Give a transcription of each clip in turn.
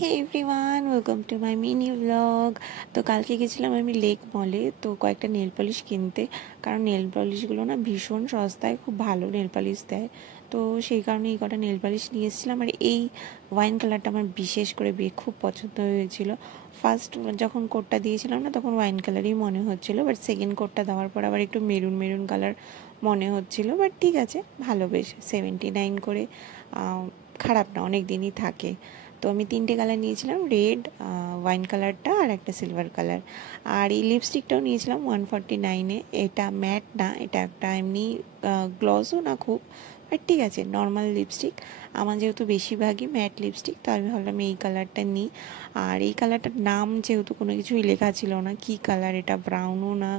Hey everyone, welcome to my mini blog. তো কালকে গেছিলাম আমি লেক মলে, তো কয়েকটা নেল পলিশ কিনতে, কারণ নেল পলিশগুলো না ভীষণ সস্তায় খুব ভালো নেল পলিশ দেয়। তো সেই কারণে এই কটা নেল পলিশ নিয়ে এসেছিলাম। আর এই ওয়াইন কালারটা আমার বিশেষ করে খুব পছন্দ হয়েছিল। ফার্স্ট যখন কোটটা দিয়েছিলাম না, তখন ওয়াইন কালারই মনে হচ্ছিলো, বাট সেকেন্ড কোটটা দেওয়ার পর আবার একটু মেরুন মেরুন কালার মনে হচ্ছিলো। বাট ঠিক আছে, ভালো, বেশ 79 করে, খারাপ না, অনেক দিনই থাকে। তো আমি তিনটে কালার নিয়েছিলাম, রেড, ওয়াইন কালারটা আর একটা সিলভার কালার। আর এই লিপস্টিকটাও নিয়েছিলাম 149-এ। এটা ম্যাট না, এটা একটা এমনি গ্লসও না খুব, বাট ঠিক আছে, নর্মাল লিপস্টিক। আমার যেহেতু বেশিরভাগই ম্যাট লিপস্টিক, তো আমি ভাবলাম এই কালারটা নিই। আর এই কালারটার নাম যেহেতু কোনো কিছুই লেখা ছিল না, কী কালার এটা, ব্রাউনও না,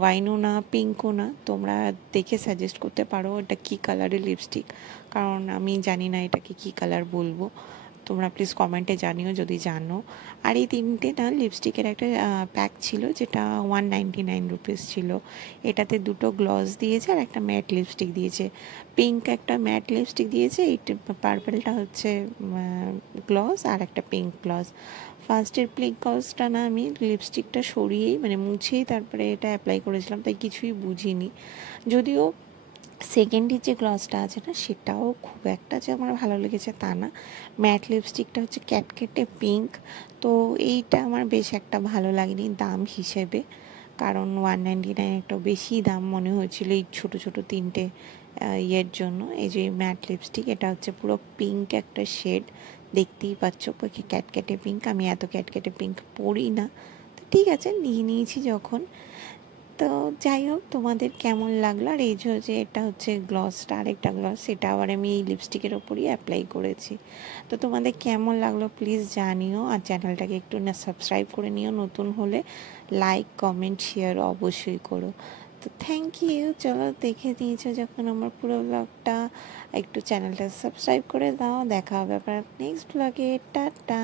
ওয়াইনও না, পিঙ্কও না, তোমরা দেখে সাজেস্ট করতে পারো এটা কী কালারের লিপস্টিক, কারণ আমি জানি না এটাকে কী কালার বলবো। তোমরা প্লিজ কমেন্টে জানিও যদি জানো। আর এই তিনটে না লিপস্টিকের একটা প্যাক ছিল, যেটা 199 রুপিস ছিল। এটাতে দুটো গ্লস দিয়েছে আর একটা ম্যাট লিপস্টিক দিয়েছে। পিঙ্ক একটা ম্যাট লিপস্টিক দিয়েছে, এই পার্পেলটা হচ্ছে গ্লস, আর একটা পিঙ্ক গ্লস। ফার্স্টের পিঙ্ক গ্লসটা না আমি লিপস্টিকটা সরিয়েই, মানে মুছেই তারপরে এটা অ্যাপ্লাই করেছিলাম, তাই কিছুই বুঝিনি। যদিও সেকেন্ডের যে গ্লসটা আছে না, সেটাও খুব একটা যে আমার ভালো লেগেছে তা না। ম্যাট লিপস্টিকটা হচ্ছে ক্যাটকেটে পিঙ্ক, তো এইটা আমার বেশ একটা ভালো লাগেনি দাম হিসেবে, কারণ 199 একটা বেশি দাম মনে হয়েছিল এই ছোটো ছোটো তিনটে ইয়ের জন্য। এই যে ম্যাট লিপস্টিক, এটা হচ্ছে পুরো পিঙ্ক একটা শেড, দেখতেই পাচ্ছ, ক্যাটকেটে পিঙ্ক। আমি এত ক্যাটকেটে পিঙ্ক পরি না, তো ঠিক আছে, নিয়ে নিয়েছি যখন। তো যাই হোক, তোমাদের কেমন লাগলো? আর এই যে এটা হচ্ছে গ্লসটা, আরেকটা গ্লস, সেটা আবার আমি এই লিপস্টিকের ওপরই অ্যাপ্লাই করেছি। তো তোমাদের কেমন লাগলো প্লিজ জানিও, আর চ্যানেলটাকে একটু না সাবস্ক্রাইব করে নিও, নতুন হলে লাইক কমেন্ট শেয়ার অবশ্যই করো। তো থ্যাংক ইউ। চলো, দেখে নিয়েছো যখন আমার পুরো ব্লগটা, একটু চ্যানেলটা সাবস্ক্রাইব করে দাও। দেখা হবে আবার নেক্সট ব্লগে। টাটা।